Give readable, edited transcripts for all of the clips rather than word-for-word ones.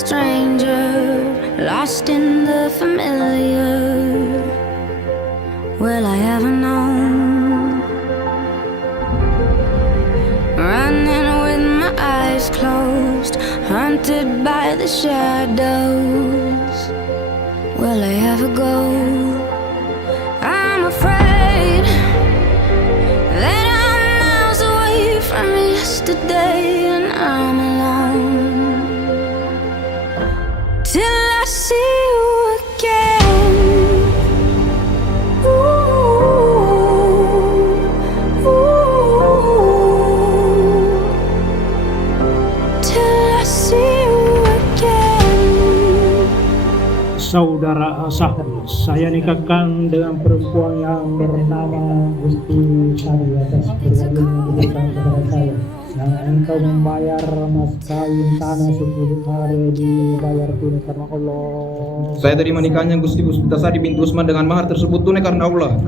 stranger, lost in the familiar. Will I ever know? Running with my eyes closed, haunted by the shadows. Will I ever go? I'm afraid that I'm miles away from yesterday, and I'm alone till I see you again. Till I see you again. Saudara sah, saya nikahkan dengan perempuan yang bernama Gusti Sari atas perjanjian yang diberikan kepada saya. Yang engkau membayar mas kawin tanah 10 hari dibayar tunai karena Allah. Saya terima nikahnya Gusti Puspitasari binti Usman dengan mahar tersebut tunai karena Allah.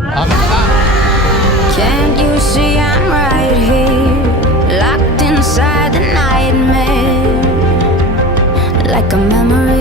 Can't you see I'm right here, locked inside the nightmare, like a memory